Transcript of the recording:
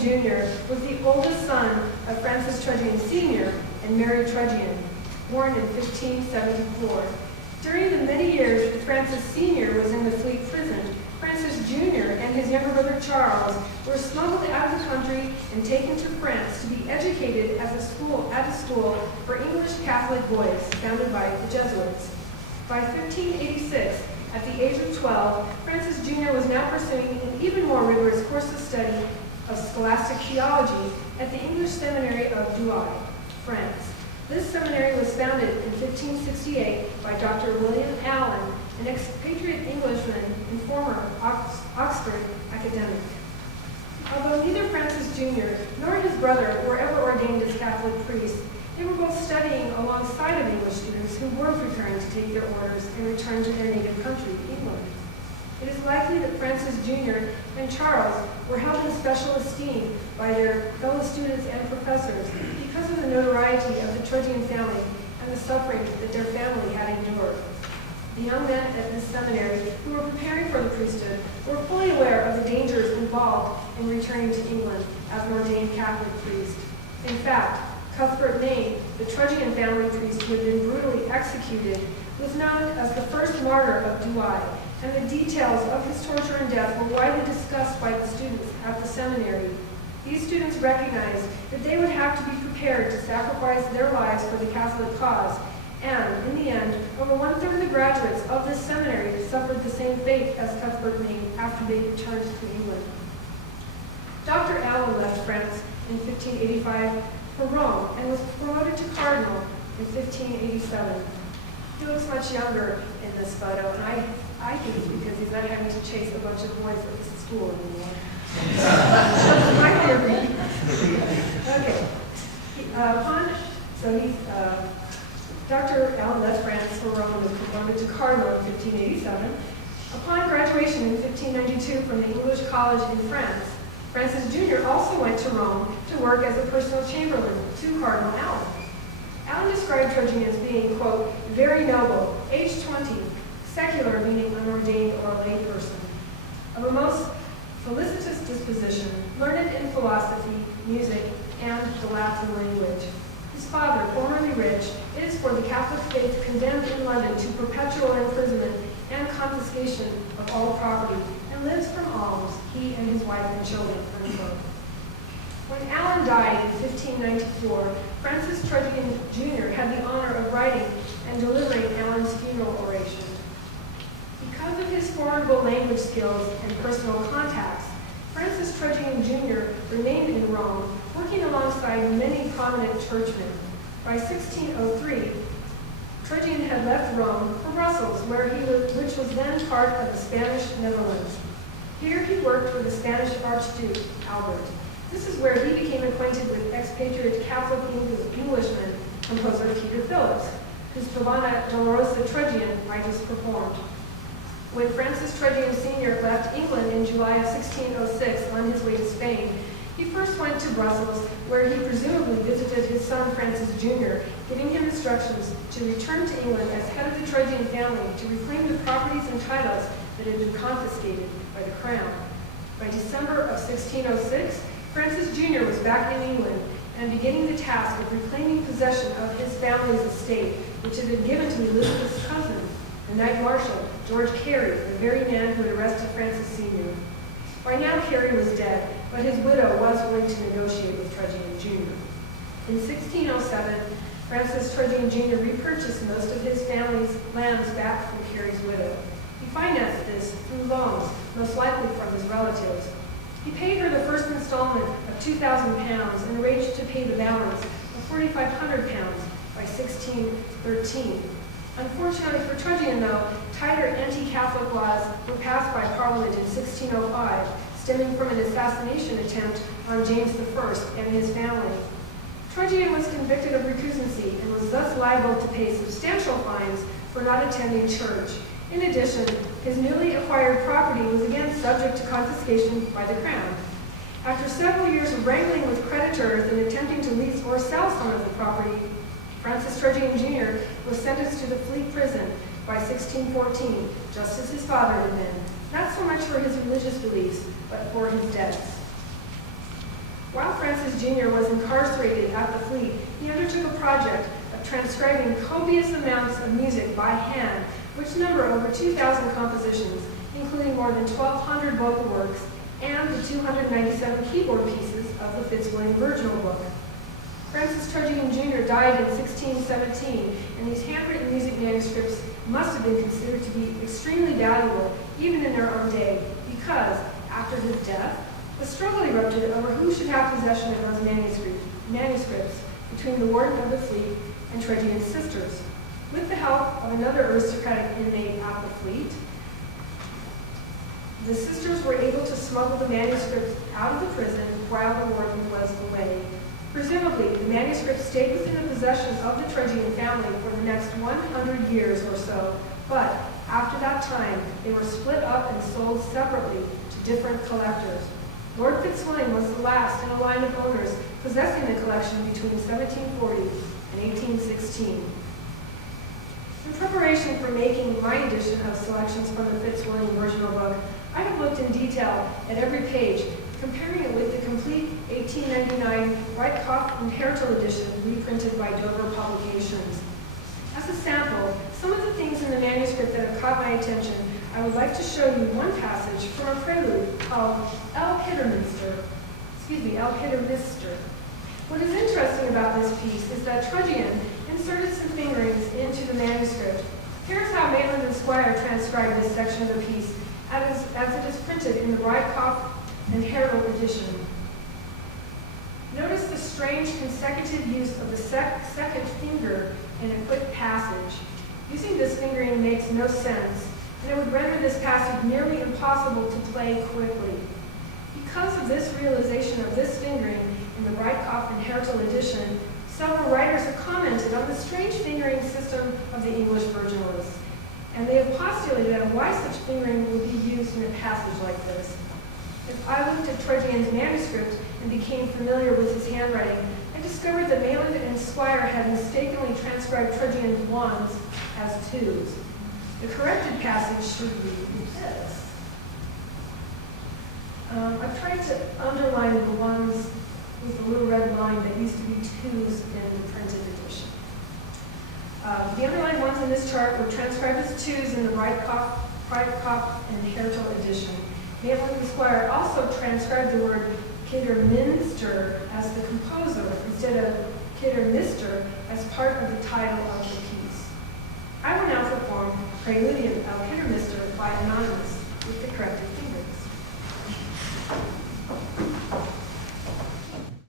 Tregian Jr. was the oldest son of Francis Tregian Sr. and Mary Tregian, born in 1574. During the many years that Francis Sr. was in the Fleet prison, Francis Jr. and his younger brother Charles were smuggled out of the country and taken to France to be educated at a school for English Catholic boys founded by the Jesuits. By 1586, at the age of 12, Francis Jr. was now pursuing an even more rigorous course of study of scholastic theology at the English Seminary of Douai, France. This seminary was founded in 1568 by Dr. William Allen, an expatriate Englishman and former Oxford academic. Although neither Francis Jr. nor his brother were ever ordained as Catholic priests, they were both studying alongside of English students who were preparing to take their orders and return to their native country, England. It is likely that Francis Jr. and Charles were held in special esteem by their fellow students and professors because of the notoriety of the Tregian family and the suffering that their family had endured. The young men at this seminary who were preparing for the priesthood were fully aware of the dangers involved in returning to England as an ordained Catholic priest. In fact, Cuthbert Maine, the Tregian family priest who had been brutally executed, was known as the first martyr of Douai, and the details of his torture and death were widely discussed by the students at the seminary. These students recognized that they would have to be prepared to sacrifice their lives for the Catholic cause, and in the end, over one-third of the graduates of this seminary suffered the same fate as Cuthbert Maine after they returned to England. Dr. Allen left France in 1585 for Rome and was promoted to cardinal in 1587. He looks much younger in this photo, and I think it's because he's not having to chase a bunch of boys at this school anymore. That's my theory. Okay. Dr. Allen left France for Rome and was promoted to cardinal in 1587. Upon graduation in 1592 from the English College in France, Francis Jr. also went to Rome to work as a personal chamberlain to Cardinal Allen. Allen described Tregian as being, quote, very noble, age 20, secular meaning unordained or a lay person, of a most felicitous disposition, learned in philosophy, music, and the Latin language. His father, formerly rich, is for the Catholic faith condemned in London to perpetual imprisonment and confiscation of all property, and lives from alms, he and his wife and children, unquote. When Allen died in 1594, Francis Tregian Jr. had the honor of writing and delivering Allen's funeral oration. Because of his formidable language skills and personal contacts, Francis Tregian Jr. remained in Rome, working alongside many prominent churchmen. By 1603, Tregian had left Rome for Brussels, which was then part of the Spanish Netherlands. Here he worked for the Spanish Archduke, Albert. This is where he became acquainted with expatriate Catholic Englishman, composer Peter Phillips, whose Pavana Dolorosa Tregian I just performed. When Francis Tregian Sr. left England in July of 1606 on his way to Spain, he first went to Brussels, where he presumably visited his son Francis Jr., giving him instructions to return to England as head of the Tregian family to reclaim the properties and titles that had been confiscated by the crown. By December of 1606, Francis Jr. was back in England and beginning the task of reclaiming possession of his family's estate, which had been given to Elizabeth's cousin, the Knight Marshal, George Carey, the very man who had arrested Francis Sr. By now, Carey was dead, but his widow was willing to negotiate with Tregian Jr. In 1607, Francis Tregian Jr. repurchased most of his family's lands back from Carey's widow. He financed this through loans, most likely from his relatives. He paid her the first installment of £2,000 and arranged to pay the balance of £4,500 by 1613. Unfortunately for Tregian, though, tighter anti-Catholic laws were passed by Parliament in 1605, stemming from an assassination attempt on James I and his family. Tregian was convicted of recusancy and was thus liable to pay substantial fines for not attending church. In addition, his newly acquired property was again subject to confiscation by the crown. After several years of wrangling with creditors and attempting to lease or sell some of the property, Francis Tregian Jr. was sentenced to the Fleet prison by 1614, just as his father had been, not so much for his religious beliefs, but for his debts. While Francis Jr. was incarcerated at the Fleet, he undertook a project of transcribing copious amounts of music by hand, which number over 2,000 compositions, including more than 1,200 vocal works and the 297 keyboard pieces of the Fitzwilliam Virginal Book. Francis Tregian Jr. died in 1617, and these handwritten music manuscripts must have been considered to be extremely valuable, even in their own day, because, after his death, a struggle erupted over who should have possession of those manuscripts between the warden of the Fleet and Tregian's sisters. With the help of another aristocratic inmate at the Fleet, the sisters were able to smuggle the manuscripts out of the prison while the warden was away. Presumably, the manuscripts stayed within the possession of the Tregian family for the next 100 years or so, but after that time, they were split up and sold separately to different collectors. Lord Fitzwilliam was the last in a line of owners possessing the collection between 1740 and 1816. In preparation for making my edition of selections from the Fitzwilliam Virginal Book, I have looked in detail at every page, comparing it with the complete 1899 Wyckoff and Hertel edition reprinted by Dover Publications. As a sample, some of the things in the manuscript that have caught my attention, I would like to show you one passage from a prelude called El Kidderminster. What is interesting about this piece is that Tregian inserted some fingerings into the manuscript. Here's how Maitland and Squire transcribed this section of the piece as it is printed in the Wyckoff and Hertel edition. Notice the strange consecutive use of the second finger in a quick passage. Using this fingering makes no sense, and it would render this passage nearly impossible to play quickly. Because of this realization of this fingering in the Wyckoff and Hertel edition, several writers have commented on the strange fingering system of the English virginalists, and they have postulated on why such fingering would be used in a passage like this. If I looked at Tregian's manuscript and became familiar with his handwriting, I discovered that Maitland and Squire had mistakenly transcribed Tregian's ones as twos. The corrected passage should read this. I've tried to underline the ones with the little red line that used to be twos in the printed edition. The underlined ones in this chart were transcribed as twos in the Wyckoff and Hertel edition. Maitland and Squire also transcribed the word Kidderminster as the composer instead of Kiddermister as part of the title of the piece. I will now perform Preludium El Kiddermister by Anonymous with the corrected